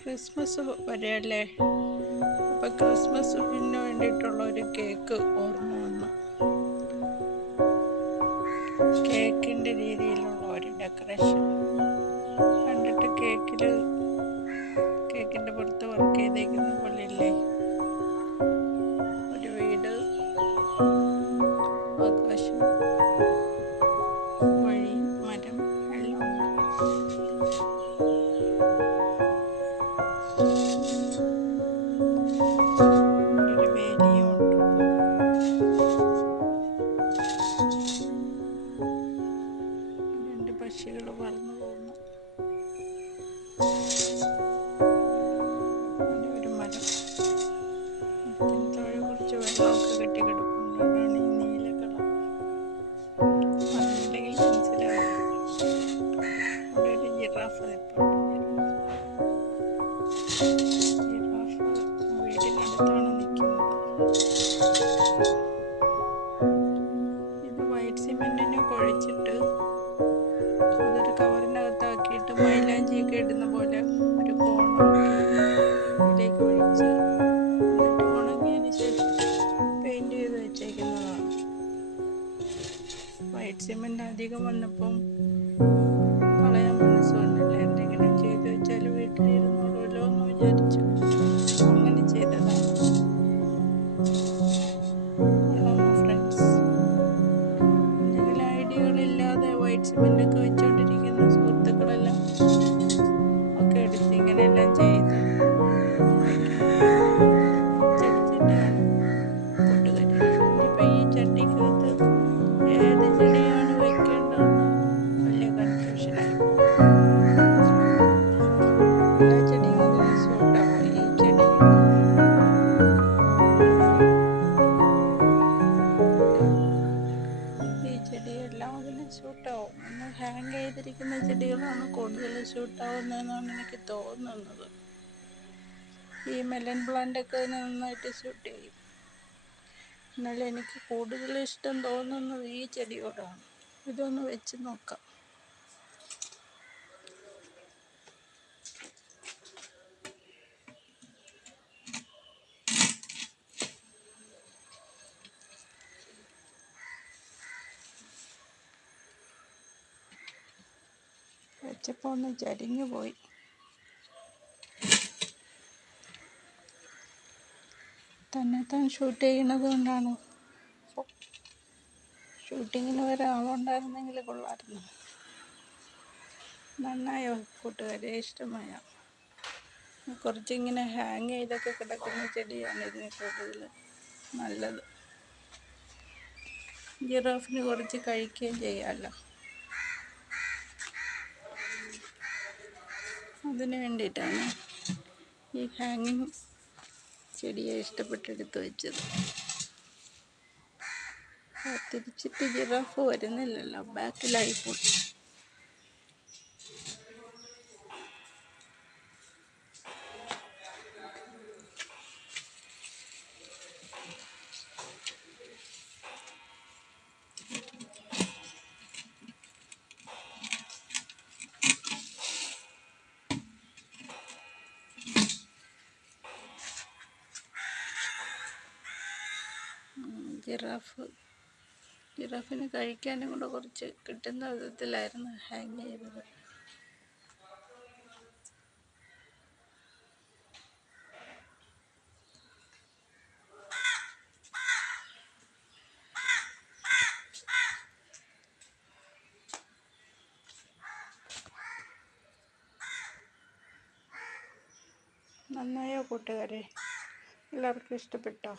Christmas വരെയല്ലേ, അപ്പം ക്രിസ്മസിന് വേണ്ടിയിട്ടുള്ള ഒരു കേക്ക് ഓർമ്മ വന്നു. കേക്കിൻ്റെ രീതിയിലുള്ള ഒരു ഡെക്കറേഷൻ കണ്ടിട്ട് കേക്കിൻ്റെ പുറത്ത് വർക്ക് ചെയ്തേക്കുന്ന പോലെ ഇല്ലേ? ഒരു വീട്, ആകാശം, വഴി, മരം എല്ലാം ഉണ്ട്. ഒരു വേലിയും ഉണ്ട്. രണ്ട് പക്ഷികൾ പറന്നു പോകുന്നു. ഒരു മരം, മരത്തിന് താഴെ കുറച്ച് വെള്ളമൊക്കെ കെട്ടി കിടപ്പുണ്ട്. അതാണ് ഈ നീല കളർ. പറഞ്ഞില്ലെങ്കിൽ മനസ്സിലാവില്ല. അവിടെ ഒരു ജിറാഫ് നിൽപ്പുണ്ട്. ജിറാഫ് വീടിനടുത്താണ് നിൽക്കുന്നത്. ഇത് വൈറ്റ് സിമെന്റിന് കുഴച്ചിട്ട് അതൊരു കവറിനകത്താക്കിയിട്ട് മൈലാഞ്ചിയൊക്കെ ഇടുന്ന പോലെ ഒരു കോണാക്കി ഇതിലേക്ക് ഒഴിച്ച് എന്നിട്ട് ഉണങ്ങിയതിന് ശേഷം പെയിന്റ് ചെയ്ത് വെച്ചേക്കുന്നതാണ്. വൈറ്റ് സിമെന്റ് അധികം വന്നപ്പം കളയാൻ മനസ്സ് വന്നില്ല. എന്തെങ്കിലും ചെയ്ത് വെച്ചാൽ വീട്ടിലിരുന്നോളൂല്ലോ എന്ന് വിചാരിച്ചു അങ്ങനെ ചെയ്തതാണ്. കൊള്ളാമോ ഫ്രണ്ട്സ്? എന്തെങ്കിലും ഐഡിയകളില്ലാതെ വൈറ്റ് സിമെന്റ് ഒക്കെ വെച്ചുകൊണ്ടിരിക്കുന്ന സുഹൃത്തുക്കളെല്ലാം ഒക്കെ എടുത്ത് ഇങ്ങനെയെല്ലാം ചെയ്ത് ചെടിച്ചട്ടിയാണ് കൂട്ടുകാരെ. ഇനിയിപ്പോൾ ഈ ചട്ടിക്കകത്ത് ഏത് ചെടിയാണ് വെക്കേണ്ടതെന്ന് വലിയ കൺഫ്യൂഷനായി. എല്ലാ ചെടിയും അതിന് സ്യൂട്ടാവും. ഈ ചെടിയെല്ലാം അതിന് സ്യൂട്ടാവും. ഒന്ന് ഹാങ് ചെയ്തിരിക്കുന്ന ചെടികളാണ് കൂടുതൽ സ്യൂട്ടാവുന്നതെന്നാണ് എനിക്ക് തോന്നുന്നത്. ഈ മെലൺ പ്ലാന്റ് ഒക്കെ അതിന് നന്നായിട്ട് സ്യൂട്ട് ചെയ്യും. എന്നാലും എനിക്ക് കൂടുതൽ ഇഷ്ടം തോന്നുന്നത് ഈ ചെടിയോടാണ്. ഇതൊന്ന് വെച്ച് നോക്കാം. വെച്ചപ്പോൾ ഒന്ന് ചരിഞ്ഞു പോയി. തന്നെത്താൻ ഷൂട്ട് ചെയ്യണത് കൊണ്ടാണ്. ഷൂട്ടിങ്ങിന് ഒരാളുണ്ടായിരുന്നെങ്കിൽ കൊള്ളായിരുന്നു. നന്നായോ കൂട്ടുകാരെ? ഇഷ്ടമായ? കുറച്ചിങ്ങനെ ഹാങ് ചെയ്തൊക്കെ കിടക്കുന്ന ചെടിയാണ് ഇതിന് കൂടുതൽ നല്ലത്. ജിറാഫിന് കുറച്ച് കഴിക്കുകയും ചെയ്യാമല്ലോ. അതിന് വേണ്ടിയിട്ടാണ് ഈ ഹാങ്ങിങ് ചെടിയെ ഇഷ്ടപ്പെട്ടെടുത്ത് വെച്ചത്. തിരിച്ചിട്ട് ജിറാഫ് വരുന്നില്ലല്ലോ, ബാക്കിലായിപ്പോയി. ജിറാഫിന് കഴിക്കാനും കൂടെ കുറച്ച് കിട്ടുന്ന വിധത്തിലായിരുന്നു ഹാങ് ചെയ്തത്. നന്നായോ കൂട്ടുകാരെ? എല്ലാവർക്കും ഇഷ്ടപ്പെട്ടോ?